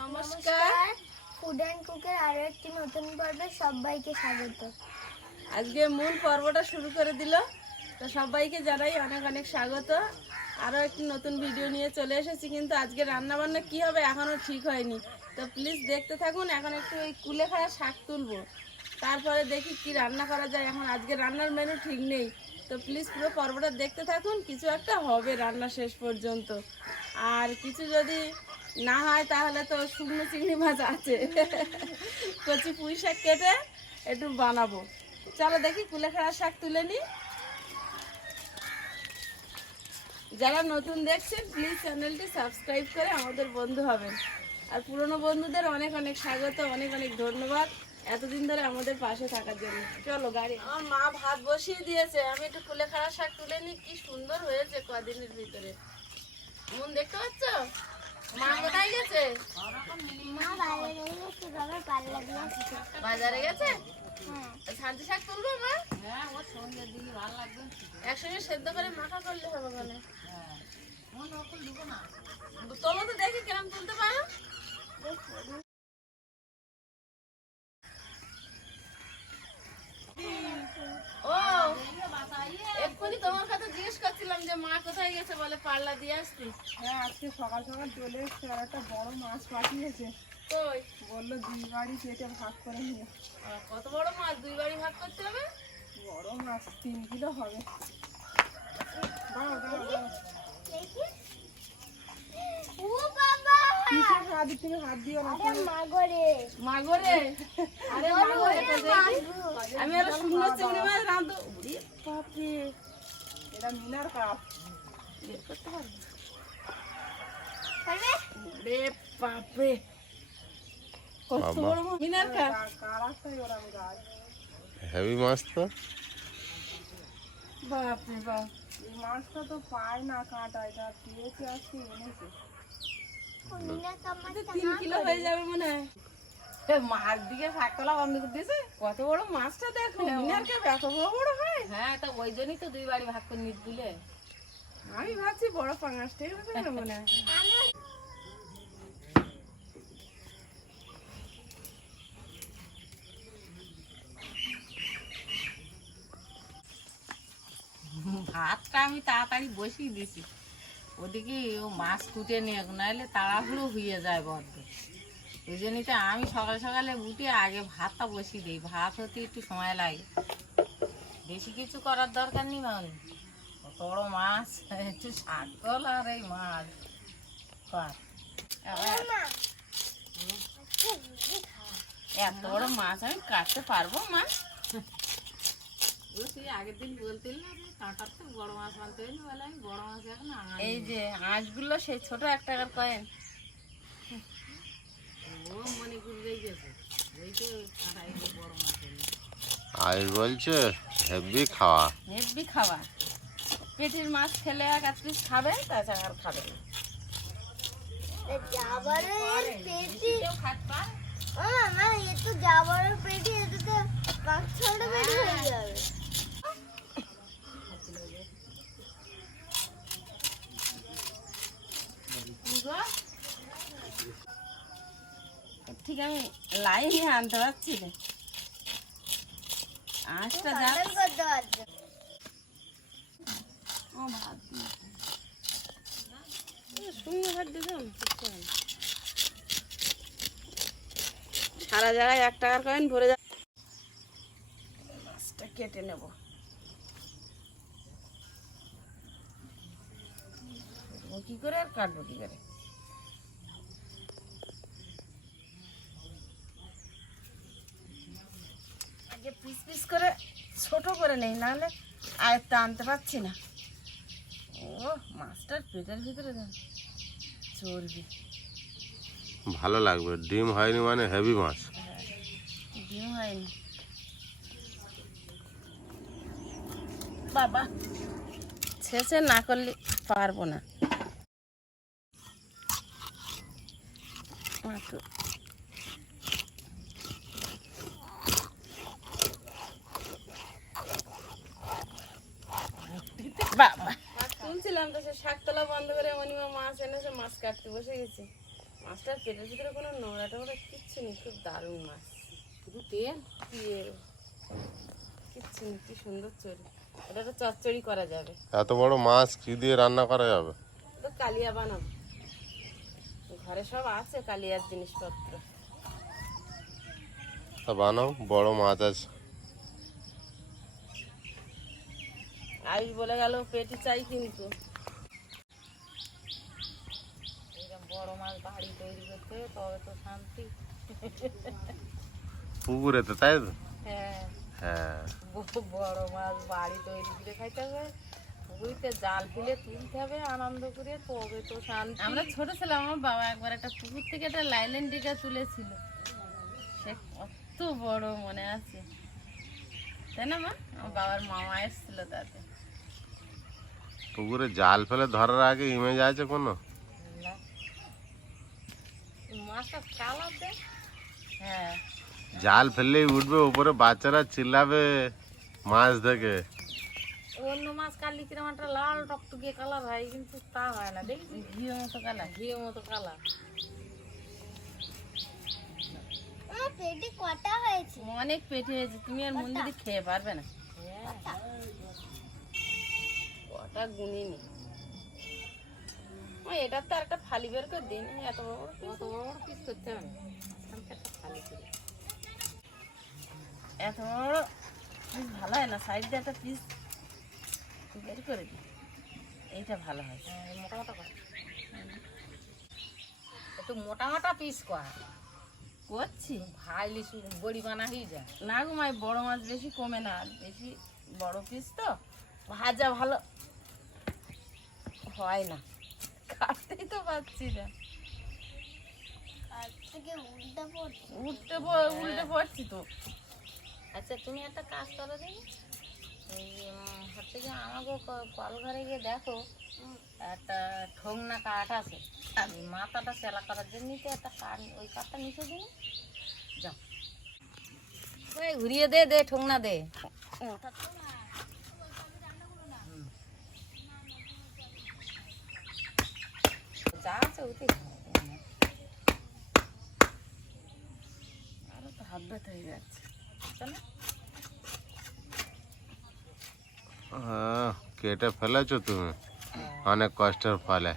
নমস্কার। Food and কুকের আরও একটি নতুন পর্বে সবাইকে স্বাগত। আজকে মূল পর্বটা শুরু করে দিল। তো সবাইকে জানাই অনেক অনেক স্বাগত। আরও একটি নতুন ভিডিও নিয়ে চলে এসেছি কিন্তু আজকে রান্না বান্না কী হবে এখনও ঠিক হয়নি। তো প্লিজ দেখতে থাকুন এখন একটু ওই কুলে খাওয়া শাক তুলবো। তারপরে দেখি কি রান্না করা যায়। এখন আজকে রান্নার মেনু ঠিক নেই। তো প্লিজ পুরো পর্বটা দেখতে থাকুন কিছু একটা হবে রান্না শেষ পর্যন্ত। আর কিছু যদি না হয় তাহলে তো শুকনো চিংড়ি মাছ আছে। কচি পুঁই শাক কেটে একটু বানাবো। চলো দেখি কুলেখাড়া শাক তুলে নিই যারা নতুন দেখছেন প্লিজ চ্যানেলটি সাবস্ক্রাইব করে আমাদের বন্ধু হবেন। আর পুরনো বন্ধুদের অনেক অনেক স্বাগত, অনেক অনেক ধন্যবাদ এতদিন ধরে আমাদের পাশে থাকার জন্য। চলো, গাড়ি। আমার মা ভাত বসিয়ে দিয়েছে, আমি একটু কুলেখাড়া শাক তুলে নিই কি সুন্দর হয়েছে কদিনের ভিতরে। মন দেখতে পাচ্ছ? মা কোথায় গেছে? মা বাইরে গেছে বাবা পাল্লা দিয়ে আসছে বাজারে গেছে? হ্যাঁ। শান্তি শাক তুলবো মা? একসঙ্গে সেদ্ধ করে মাখা করলে হবে ওখানে তোলো তো দেখি কেমন তুলতে পারো। ও এক্ষুনি তোমার কথা জিজ্ঞেস করছিলাম যে মা কোথায় গেছে বলে পাল্লা দিয়ে আসতি হ্যাঁ আজকে সকাল সকাল চলে এসছে আর একটা বড় মাছ পাঠিয়েছে। কই? বলল দুই বাড়ি কেটে ভাগ করে নিয়ে। কত বড় মাছ? দুই বাড়ি ভাগ করতে হবে? বড় মাছ তিন কিলো হবে। দাও দাও দাও আমি আরও শুকনো চিংড়ি মাছ রাঁধো। বাপরে। এটা মিনার কাপ। বের করতে পারব পারবে বাপরে। কত বড় মাছ। মিনার খা। কারাটাই ওরম গাছ হেভি মাছ তো। বাপরে বাপ। এই মাছটা তো পায় না কাঁটা এটা পেয়েছে আজকে এনেছে। তিন কিলো হয়ে যাবে মনে হয়। মাছ দিকে শাক তোলা বন্ধ করে দিয়েছে। কত বড় মাছটা দেখো। মিনার কাপ এত বড় বড় হয়। হ্যাঁ তা ওই জন্যই তো দুই বাড়ি ভাগ করে নিয়ে দিলে। আমি ভাবছি বড় পাঙাশটাই হবে না মনে হয়? ভাতটা আমি তাড়াতাড়ি বসিয়ে দিছি ওদিকে ও মাছ কুটে নিয়ে, নাহলে তাড়াহুড়ো হয়ে যায় বড্ড। ওই জন্যই তো আমি সকাল সকালে উঠে আগে ভাতটা বসিয়ে দিই। ভাত হতে একটু সময় লাগে। বেশি কিছু করার দরকার নেই মানে বড় মাছ একটু শাক আর এই মাছ। এত বড় মাছ আমি কাটতে পারব মাছ? তুই আগের দিন বলতিল না যে কাঁটার তো মাছ আনতে হয়নি বলে আমি বড় মাছ এখন এই যে আঁশগুলো সেই ছোট এক টাকার কয়েন। মনে। আজ বলছে হেভি খাওয়া। হেব্বি খাওয়া। পেটির মাছ খেলে এক আধ পিস খাবে তাছাড়া আর খাবে না। হয়ে যাবে। ঠিক আমি লাইনে আনতে পারছি না করতে পারছ ও ভাত দিয়ে। শূন্য ভাত দেবে সারা জায়গায় এক টাকার কয়েন ভরে যা মাছটা কেটে নেব। কি করে আর কাটবো কি করে? আগে পিস পিস করে ছোট করে নেই নাহলে আয়ত্তে আনতে পারছি না। ও মাছটার পেটের ভিতরে দেন চর্বি। ভালো লাগবে। ডিম হয়নি মানে হেভি মাছ। ডিম হয়নি। বাবা শেষে না করলে পারব না। তুলছিলাম শাকতলা বন্ধ করে অনিমা মাছ এনেছে মাছ কাটতে বসে গেছে। মাছটার পেটের ভিতরে কোনো নোংরা টোংরা কিচ্ছু নেই খুব দারুণ মাছ। শুধু তেল এর কিচ্ছু নেই কি সুন্দর চড়ি। এটা তো চচ্চড়ি করা যাবে। এত বড় মাছ কি দিয়ে রান্না করা যাবে? তো কালিয়া বানাবো ঘরে সব আছে কালিয়ার জিনিসপত্র। তা বানাও বড় মাছ আছে। আয়ুষ বলে গেল পেটি চাই কিন্তু এরকম বড় মাছ বাড়ি তৈরি করতে হবে তবে তো শান্তি। পুকুরেতে তাই তো? হ্যাঁ। হ্যাঁ। বড় মাছ বাড়ি তৈরি করে খাইতে হবে। পুকুরিতে জাল ফেলে তুলতে হবে আনন্দ করে তবে তো শান্তি। আমরা ছোট ছিলাম আমার বাবা একবার একটা পুকুর থেকে একটা লাইলেন ডিগা তুলেছিল। সে কত বড় মনে আছে। তাই না মা? আমার বাবার মামা এসেছিল তাতে। পুকুরে জাল ফেলে ধরার আগে ইমেজ আছে কোনো না। মাছটা কালার দে হ্যাঁ জাল ফেললেই উঠবে উপরে বাচ্চারা চিল্লাবে মাছ দেখে। অন্য মাছ কাটলে কিরম একটা লাল টকটকে কালার হয় কিন্তু তা হয় না। দেখি ঘিয়ের মতো কালা ঘিয়ের মতো কালার পেটে কটা হয়েছে? অনেক পেটে হয়েছে তুমি আর মন যদি খেয়ে পারবে না। হ্যাঁ। কটা গুনিনি ও এটার তো একটা ফালি বের করে দিন এত বড় বড় piece। বড় বড় পিস করতে হবে। এত বড় পিস ভালো হয় না? সাইড দিয়ে একটা পিস বের করে দিই এইটা ভালো হয়। হ্যাঁ, মোটা মোটা কর। একটু মোটা মোটা পিস কর। করছি? ভাইলি বড়ি বানা হয়ে যায়। না গো মাই বড় মাছ বেশি কমে না। বেশি বড় পিস তো। ভাজা ভালো হয় না। কাটতেই তো পাচ্ছি না। থেকে উল্টা পড়ছে। তো। আচ্ছা তুমি একটা কাজ করো দেখি। এই হচ্ছে কি আমাকে কল ঘরে গিয়ে দেখো একটা ঠোংনা কাঠ আছে। ওই মাথাটা সেলা করার জন্য তো একটা কাঠ ওই কাঠটা নিচে দিন যাও। ঘুরিয়ে দে দে ঠোংনা দে। যা আছে ওতে আরও তো হাত ব্যথা হয়ে যাচ্ছে হ্যাঁ, কেটে ফেলেছো তুমি। অনেক কষ্টের ফলে।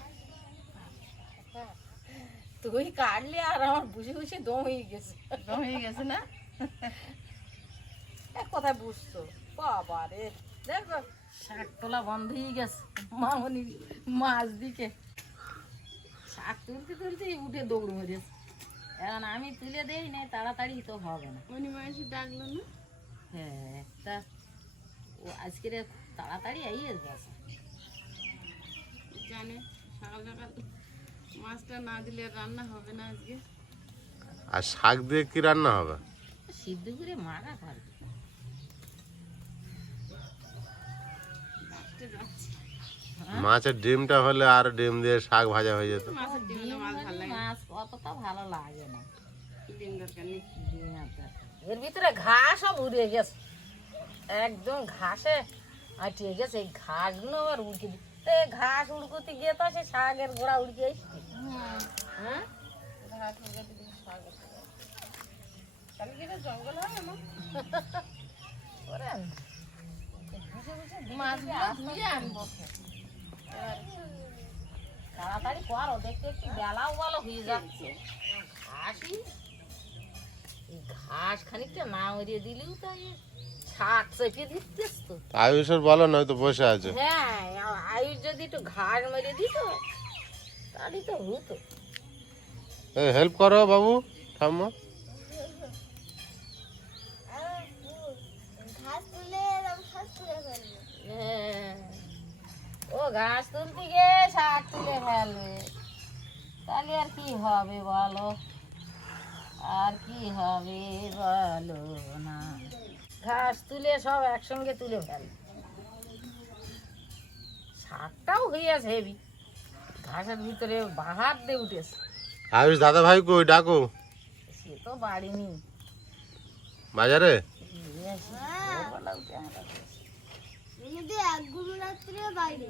তুই কাটলি আর আমার বুঝে বুঝে দম হয়ে গেছে। দম হয়ে গেছে না? এক কথায় বুঝতো বাবা রে দেখো শাক তোলা বন্ধ হয়ে গেছে। মামনি মাছ দিকে। শাক তুলতে তুলতে উঠে দৌড় মেরেছে এখন আমি তুলে দেই না তাড়াতাড়ি তো হবে না। মনি মাসি ডাকলো না? হ্যাঁ তা ও আজকে তাড়াতাড়ি আইয়ে গেছে জানে সকাল সকাল মাছটা না দিলে রান্না হবে না আজকে। আর শাক দিয়ে কি রান্না হবে? সিদ্ধ করে মারা করে লাস্টে যাচ্ছি মাছের ডিমটা হলে আর ডিম দিয়ে শাক ভাজা হয়ে যেত। মাছ ভালো অতটা ভালো লাগে না। ডিম দরকার নেই এর ভিতরে ঘাসও উড়ে গেছে। একদম ঘাসে আটিয়ে গেছে। এই ঘাসগুলো আবার উড়কে দি তো এই ঘাস উড়কতে গিয়ে তো সে শাকের গোড়া উড়কে এসছে। হ্যাঁ? হয়ে শাক জঙ্গল হবে না ওরে বুঝে বুঝে ধুয়ে আনব। তাড়াতাড়ি করো দেখতে একটু বেলাও হয়ে যাচ্ছে। ঘাসই? ঘাস খানিকটা না উড়িয়ে দিলেও তো এই শাক চেপে দিতেস তো। আয়ুষের বলো নয়তো বসে আছে। হ্যাঁ আয়ুষ যদি একটু ঘাস মেরে দিত তাহলে তো হতো। হেল্প করো বাবু ঠাম্মা ঘাস তুলে এরকম ঘাস তুলে ফেলবে হ্যাঁ। ও ঘাস তুলতে গিয়ে শাক তুলে ফেলবে। তাহলে আর কি হবে বলো? আর কি হবে বলো না? ঘাস তুলে সব একসঙ্গে তুলে ফেলবে শাকটাও হইয়াছে হেবি। ঘাসের ভিতরে বাহার দিয়ে উঠেছে। আয়ুষ দাদা ভাই কই? ডাকো। সে তো বাড়িনি বাজারে? উঠে এক ঘুম রাত্রে বাইরে।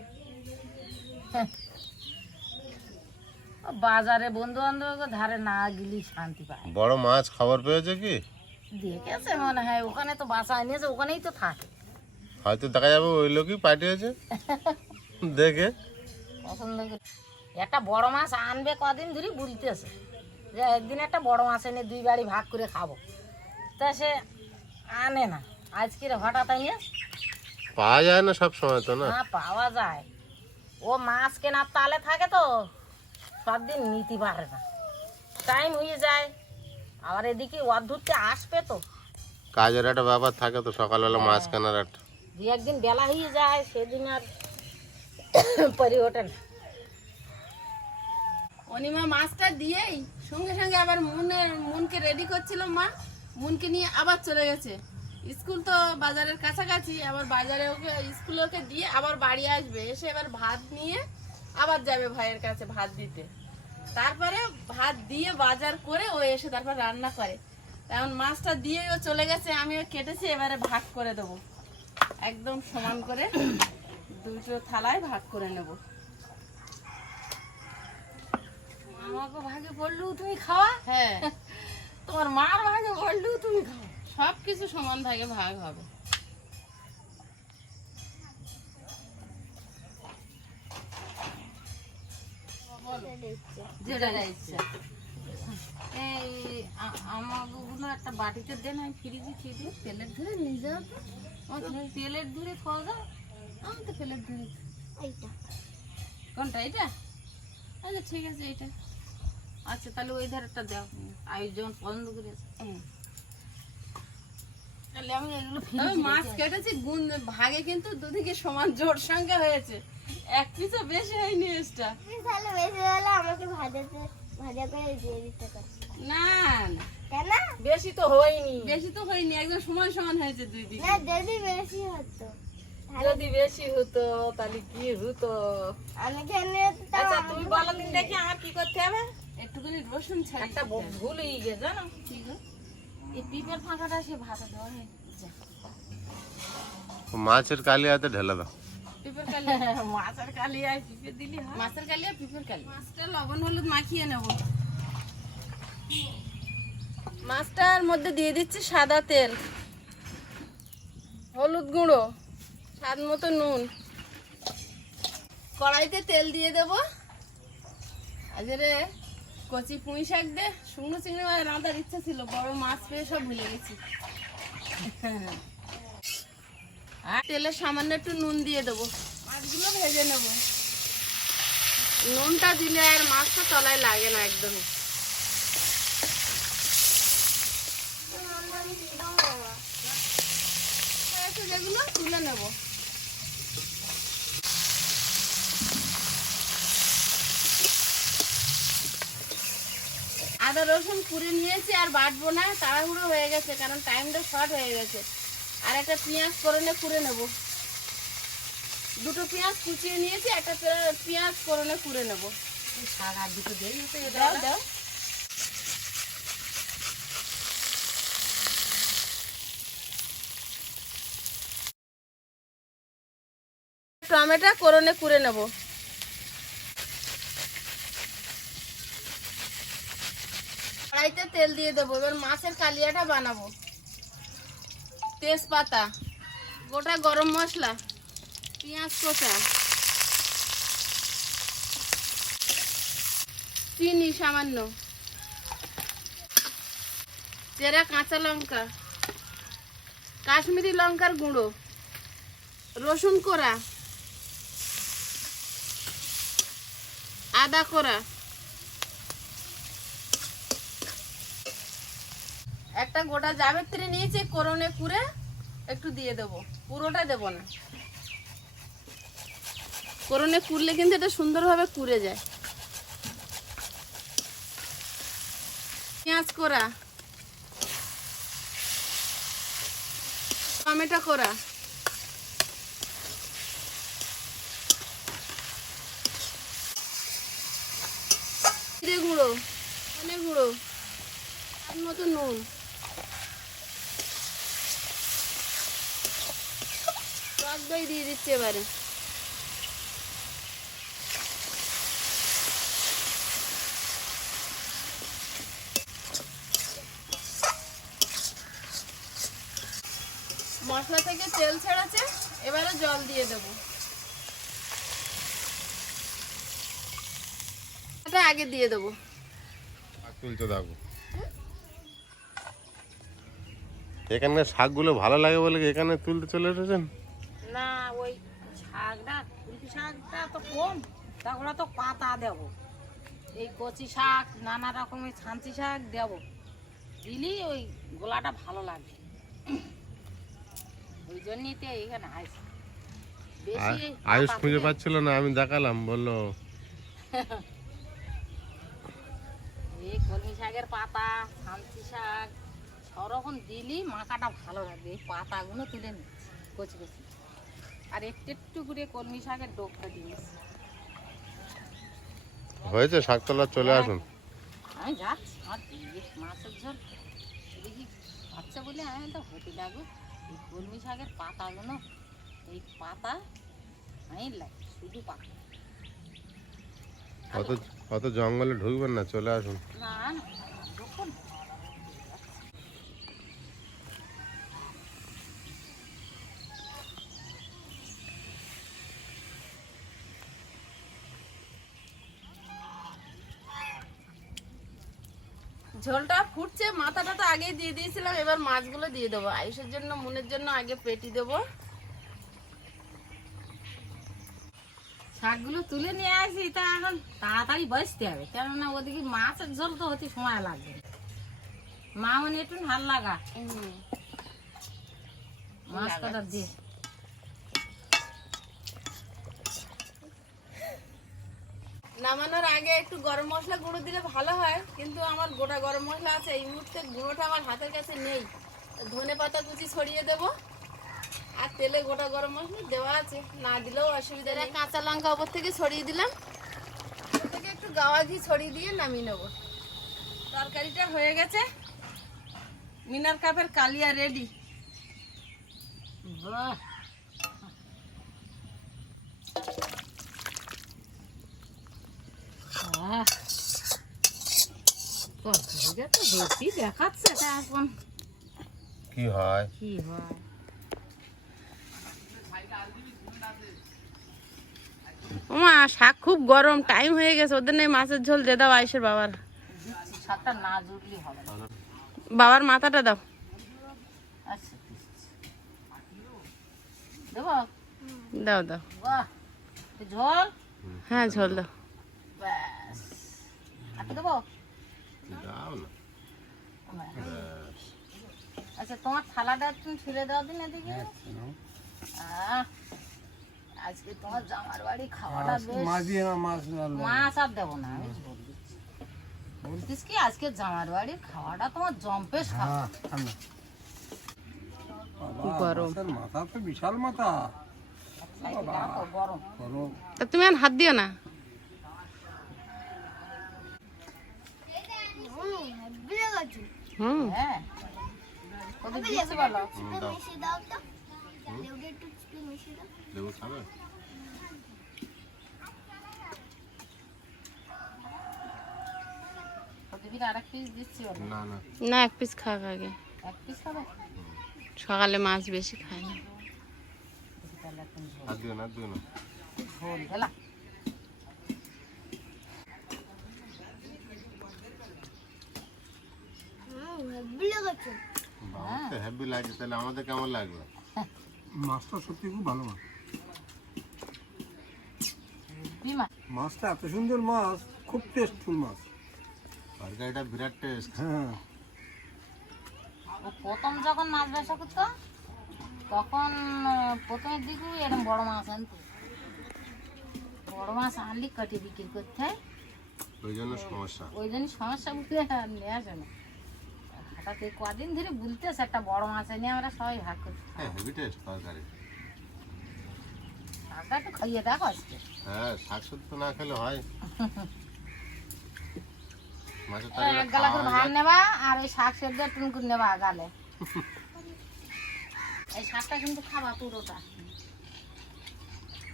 বাজারে বন্ধু বান্ধবের ধারে না গেলি শান্তি পায়। বড় মাছ খবর পেয়েছে কি? দেখেছে মনে হয় ওখানে তো বাসা এনেছে ওখানেই তো থাকে। হয়তো দেখা যাবে ওই লোকই পাঠিয়েছে। দেখে। পছন্দ করে। একটা বড় মাছ আনবে কদিন ধরে বলতেছে যে একদিন একটা বড় মাছ এনে দুই বাড়ি ভাগ করে খাব। তা সে আনে না। আজকে হঠাৎ আনিয়ে পাওয়া যায় না সব সময় তো না পাওয়া যায়। ও মাছ কেনার তালে থাকে তো সব দিন নিতে পারে না। টাইম হয়ে যায় আবার এদিকে অদ্ভুতকে আসবে তো। কাজের একটা ব্যাপার থাকে তো সকালবেলা মাছ কেনার একটা। দু একদিন বেলা হয়ে যায় সেদিন আর পরি ওঠে না। অনিমা মাছটা দিয়েই সঙ্গে সঙ্গে আবার মুনের মুনকে রেডি করছিল মা। মুনকে নিয়ে আবার চলে গেছে। স্কুল তো বাজারের কাছাকাছি আবার বাজারে ওকে স্কুলে ওকে দিয়ে আবার বাড়ি আসবে। এসে এবার ভাত নিয়ে আবার যাবে ভাইয়ের কাছে ভাত দিতে। তারপরে ভাত দিয়ে বাজার করে ও এসে তারপর রান্না করে। এখন মাছটা দিয়ে ও চলে গেছে আমি কেটেছি এবারে ভাগ করে দেবো। একদম সমান করে দুটো থালায় ভাগ করে নেব। আমাকে ভাগে পড়লেও তুমি খাওয়া? হ্যাঁ। তোমার মার ভাগে পড়লেও তুমি খাও। সব কিছু সমান ভাগে ভাগ হবে। এই একটা বাটিতে দেন আমি ফ্রিজে তেলের ধরে নিয়ে যাও তো। তেলের ধরে খাওয়া যাও আমি তো তেলের ধরে এইটা। কোনটা এটা আচ্ছা ঠিক আছে এটা আচ্ছা তাহলে ওই ধারটা দাও। আমি যেমন পছন্দ করে আছি। তাহলে আমি এগুলো তবে ফ্রিজে মাছ কেটেছি গুণ ভাগে কিন্তু দুদিকে সমান জোর সংখ্যা হয়েছে। এক পিসও বেশি হয়নি এক্সট্রা। তুমি তাহলে বেশি হলে আমাকে ভাজাতে ভাজা করে দিয়ে দিতে না কেন? বেশি তো হয়নি। বেশি তো হয়নি একদম সমান সমান হয়েছে দুই দিকে। না যদি বেশি হতো যদি বেশি হতো তাহলে কি হতো? আমি আচ্ছা তুমি বলো দিন দেখি আমার কি করতে হবে। একটুখানি রসুন ছাড়ি একটা ভুল হয়ে গেছে জানো? কি? এই পিপের ফাঁকাটা সে ভাতে দেওয়া হয় মাছের কালি হাতে ঢেলে দাও। পিঁপড় কালি মাছের কালিয়ায় পিপে দিলি মাছের কালি আর পিঁপড় কালি মাছটা লবণ হলুদ মাখিয়ে নেব। মাছটার মধ্যে দিয়ে দিচ্ছি সাদা তেল হলুদ গুঁড়ো স্বাদ মতো নুন। কড়াইতে তেল দিয়ে দেব। আজরে কচি পুঁই শাক দে শুকনো চিংড়ি মাছ রাঁধার ইচ্ছা ছিল, বড় মাছ পেয়ে সব ভুলে গেছি। আর তেলে সামান্য একটু নুন দিয়ে দেবো। মাছগুলো ভেজে নেব। নুনটা দিলে আর মাছটা তলায় লাগে না একদমই। যেগুলো তুলে নেব। আদা রসুন পুড়ে নিয়েছি আর বাটবো না তাড়াহুড়ো হয়ে গেছে কারণ টাইমটা শর্ট হয়ে গেছে। আর একটা পেঁয়াজ করলে পুড়ে নেব। দুটো পেঁয়াজ কুচিয়ে নিয়েছি একটা পেঁয়াজ করলে পুড়ে নেব। শাক আর দুটো দাও দাও। টমেটো করনে কুড়ে নেব। কড়াইতে তেল দিয়ে দেবো, এবার মাছের কালিয়াটা বানাবো। তেজপাতা, গোটা গরম মশলা, পেঁয়াজ কোচা, চিনি সামান্য চেরা কাঁচা লঙ্কা, কাশ্মীরি লঙ্কার গুঁড়ো, রসুন কোড়া, আদা কোড়া একটা গোটা জাবেত্রী নিয়েছি, করনে কুড়ে একটু দিয়ে দেবো। পুরোটা দেবো না। করনে কুড়লে কিন্তু এটা সুন্দরভাবে কুড়ে যায়। পেঁয়াজ করা টমেটো করা গুঁড়ো, ধনে গুঁড়ো তার মতো নুন। দিচ্ছি এবারে। মশলা থেকে তেল ছেড়েছে এবারে জল দিয়ে দেবো। এটা আগে দিয়ে দেবো। তুলতে থাকব এখানে শাকগুলো ভালো লাগে বলে এখানে তুলতে চলে এসেছেন? শাকটা কুলপি শাকটা তো কম তা ওরা তো পাতা দেব। এই কচি শাক নানা রকমের ছাঞ্চি শাক দেব। দিলি ওই গোলাটা ভালো লাগবে। ওই জন্যই তো এখানে আসি বেশি আয়ুষ খুঁজে পাচ্ছিল না আমি দেখালাম বলল। এই কলমি শাকের পাতা ছাঞ্চি শাক সব রকম দিলি মাখাটা ভালো লাগবে। এই পাতাগুলো তুলে নিচ্ছি কচি কচি। আর একটু একটু করে কলমি শাকের ডোকটা দিয়েছি হয়েছে শাক তোলা চলে আসুন। আমি যাচ্ছি মাছের ঝোল। দেখি বাচ্চা বলে আমি তো হতে লাগবে এই কলমি শাকের পাতাগুলো এই পাতা আমি লাগে শুধু পাতা। অত অত জঙ্গলে ঢুকবেন না চলে আসুন। না না। ঝোলটা ফুটছে মাথাটা তো আগেই দিয়ে দিয়েছিলাম এবার মাছগুলো দিয়ে দেবো। আয়ুষের জন্য মনের জন্য আগে পেটি দেবো। শাকগুলো তুলে নিয়ে আসি তা এখন তাড়াতাড়ি বসতে হবে কেননা ওদিকে মাছের ঝোল তো হতে সময় লাগবে। মা মানে একটু ভালো লাগা। মাছ কটা দিয়ে নামানোর আগে একটু গরম মশলা গুঁড়ো দিলে ভালো হয় কিন্তু আমার গোটা গরম মশলা আছে এই মুহূর্তে গুঁড়োটা আমার হাতের কাছে নেই। ধনে পাতা কুচি ছড়িয়ে দেবো আর তেলে গোটা গরম মশলা দেওয়া আছে না দিলেও অসুবিধা নেই। কাঁচা লঙ্কা ওপর থেকে ছড়িয়ে দিলাম। ওপর থেকে একটু গাওয়া ঘি ছড়িয়ে দিয়ে নামিয়ে নেব। তরকারিটা হয়ে গেছে। মিনার কাপের কালিয়া রেডি। বাহ। তরকারিটা তো বেশি দেখাচ্ছে এখন কি হয়? কি হয় ওমা শাক খুব গরম টাইম হয়ে গেছে ওদের নেই মাছের ঝোল দিয়ে দাও আয়ুষের বাবার। শাকটা না জুড়লি হবে বাবার মাথাটা দাও। আচ্ছা দাও। দাও ঝোল? হ্যাঁ ঝোল দাও। দেবো দাও না আচ্ছা তোমার থালাটা একটু ফিরে দাও দিন এদিকে আহ, আজকে তোমার জামার বাড়ি খাওয়াটা বেশ মাছ আর দেবো না আমি ঝোল দিচ্ছি বলতিস কি আজকে জামার বাড়ির খাওয়াটা তোমার জম্পেশ খাওয়া গরম মাথা তো বিশাল মাথা সাইডে রাখো, গরম গরম তা তুমি আর হাত দিও না বিলে গেছে হুম। হ্যাঁ। ওদের দিচ্ছি বলো। মিশিয়ে দাও তো। লেবুটা একটু মিশিয়ে দাও। লেবু খাবে? ওদের আর এক পিস দিচ্ছি বলো। না না। না এক পিস খাক আগে এক পিস সকালে মাছ বেশি খায় না তাহলে এখন ঝোল আর দিও না আর দিও না ঝোল দিলাম হুম বিলে গেছে বাবা হেভি লাগছে। তাহলে আমাদের কেমন লাগবে মাছটা সত্যি খুব ভালো মাছ। মাছটা এত সুন্দর মাছ খুব টেস্টফুল মাছ। তরকারিটা বিরাট টেস্ট হ্যাঁ। প্রথম যখন মাছ ব্যবসা করতো তখন প্রথমের দিকে এরকম বড় মাছ আনতো। বড় মাছ আনলি কেটে বিক্রি করতে ওই জন্য সমস্যা। ওই জন্য সমস্যা বুঝতে নিয়ে আসে না। কদিন ধরে বলতেছে একটা বড় মাছ এনে আমরা সবাই ভাগ করি। হ্যাঁ হেভি টেস্ট তরকারি। শাকটা একটু খাইয়ে দেখো আজকে। হ্যাঁ শাক শুদ্ধ না খেলে হয়। মাছের এক গালা করে খাওয়া ভাত নেবা আর ওই শাক সেদ্ধ টুন করে নেবা গালে এই শাকটা কিন্তু খাবা পুরোটা।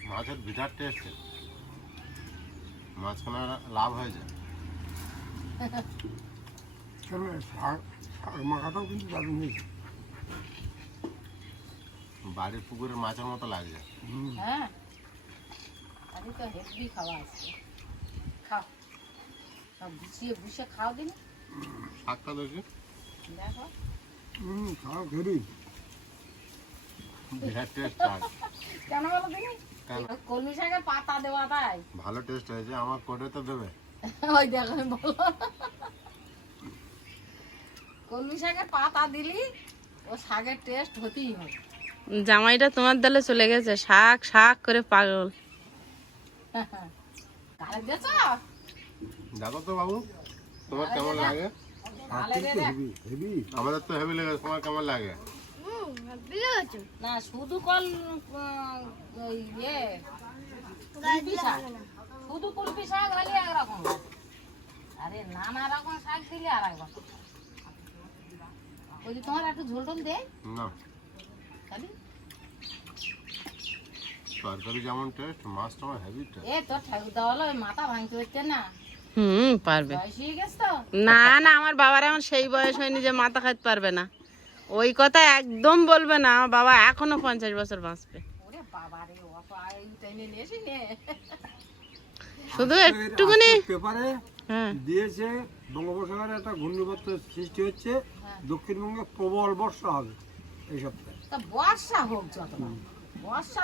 মাছের বিরাট টেস্ট মাঝখানে লাভ হয়ে যায়। মাখাটাও কিন্তু দারুণ হয়েছে। বাড়ির পুকুরের মাছের মতো লাগছে। হ্যাঁ। আরে তো হেভি খাওয়া আছে। খাও। সব গুছিয়ে বুঝে খাও দিন। শাকটা দেখি দেখো। হুম খাও ঘেরি বিরাট টেস্ট শাক। কেন বলো দিনি? কলমি শাকের পাতা দেওয়া তাই। ভালো টেস্ট হয়েছে আমার কোটে তো দেবে। ওই দেখো বলো। কলমি শাকের পাতা দিলি ও শাকের টেস্ট হতেই হবে। জামাইটা তোমার দলে চলে গেছে শাক শাক করে পাগল। কালে দিয়েছ? দেখো তো বাবু তোমার কেমন লাগে? আমাদের তো হেভি লেগে তোমার কেমন লাগে? না শুধু কল ইয়ে কুলপি শাক। শুধু কুলপি শাক হলে একরকম। আরে নানা রকম শাক দিলে আর একবার ওই যে তোমার একটু ঝোল টোল দেয় না। খালি তরকারি যেমন টেস্ট আমার হেভি টেস্ট এ তোর ঠাকুর দেওয়ালো মাথা ভাঙতে হচ্ছে না। হুম পারবে। বয়স হয়ে গেছে তো? না না আমার বাবার এখন সেই বয়স হয়নি যে মাথা খাইতে পারবে না। ওই কথা একদম বলবে না আমার বাবা এখনও পঞ্চাশ বছর বাঁচবে। শুধু একটুখানি পেপারে হ্যাঁ দিয়েছে বঙ্গোপসাগরে একটা ঘূর্ণিবর্ত সৃষ্টি হচ্ছে দক্ষিণবঙ্গে প্রবল বর্ষা হবে এই সপ্তাহে। বর্ষা হোক যত বর্ষা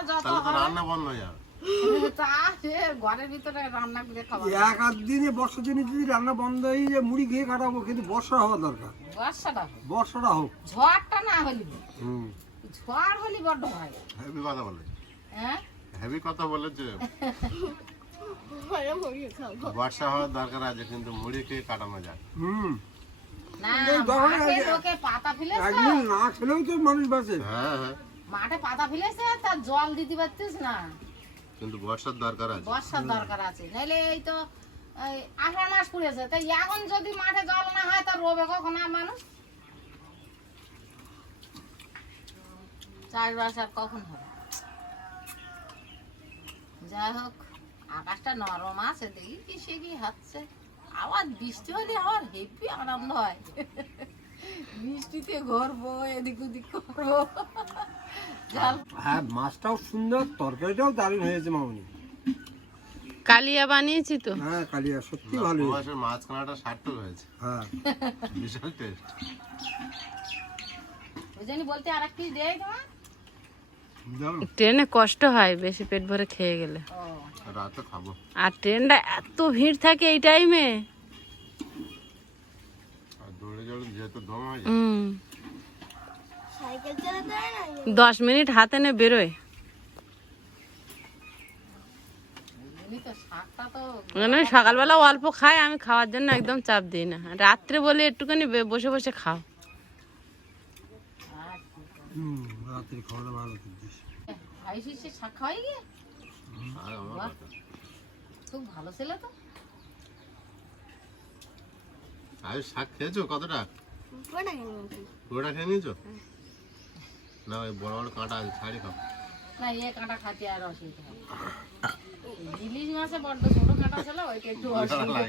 রান্না বন্ধ হয়ে যাবে। ঘরের ভিতরে রান্না এক আধ দিনে বর্ষার জন্য যদি রান্না বন্ধ হয়ে যায় মুড়ি খেয়ে কাটাবো কিন্তু বর্ষা হওয়া দরকার। বর্ষাটা হোক। বর্ষাটা হোক। ঝড়টা না হলি ঝড় হলি বড্ড হেভি কথা বলে হ্যাঁ? হেভি কথা বলেছে। বর্ষা হওয়ার দরকার আছে কিন্তু মুড়ি খেয়ে কাটানো যায়। হুম। না খেলেও তো মানুষ বাঁচে। হ্যাঁ হ্যাঁ। মাঠে পাতা ফেলেছে তার জল দিতে পারতিস না। কিন্তু বর্ষার দরকার আছে। বর্ষার দরকার আছে। নাহলে এই তো এই আষাঢ় মাস পড়েছে তাই এখন যদি মাঠে জল না হয় তা রোবে কখন আর মানুষ? চাষবাস আর কখন হবে? যাই হোক আকাশটা নরম আছে দেখি কি সে কি হচ্ছে আবার বৃষ্টি হলে আমার হেভি আনন্দ হয়। বৃষ্টিতে ঘুরবো এদিক ওদিক করব। হ্যাঁ মাছটাও সুন্দর তরকারিটাও দারুণ হয়েছে মামনি। কালিয়া বানিয়েছি তো। হ্যাঁ কালিয়া সত্যি ভালো হয়েছে। মাছের মাঝখানাটা সার্থক হয়েছে। হ্যাঁ। বিশাল টেস্ট ওই জন্য বলতে আর একটি দেয় তোমার? ট্রেনে কষ্ট হয় বেশি পেট ভরে খেয়ে গেলে। ও। রাতে খাব। আর ট্রেনটা এত ভিড় থাকে এই টাইমে। দশ মিনিট হাতে নে বেরোয়। মানে সকালবেলা অল্প খাই আমি খাওয়ার জন্য একদম চাপ দিই না। রাত্রে বলে একটুখানি বে- বসে বসে খাও। আর হুম খাওয়াটা ভালো। ভাই শিশে শাক খাওয়াই গিয়ে। খুব ভালো ছিল তো। আর শাক খেয়েছো কতটা? পুরোটা খেয়ে নিয়েছো। না ওই বড় বড় কাঁটা আছে ছাড়ি খাও। না এ কাঁটা খাতে আর অসুবিধা ইলিশ মাছে বড্ড ছোট কাঁটা ছিল ওইটা একটু অসুবিধা।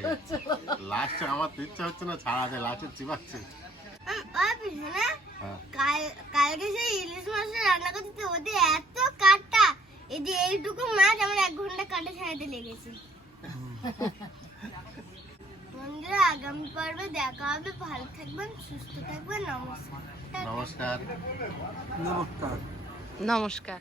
লাস্টে আমার তো ইচ্ছা হচ্ছে না ছাড়াতে লাস্টে চিবাচ্ছে। হ্যাঁ। কাল কালকে সেই ইলিশ মাছটা রান্না করতে ওদের এত কাটা। এই যে এইটুকু মাছ আমার এক ঘণ্টা কাটা ছাড়াতে লেগেছে। বন্ধুরা আগামী পর্বে দেখা হবে। ভালো থাকবেন সুস্থ থাকবেন। নমস্কার। নমস্কার। নমস্কার। নমস্কার।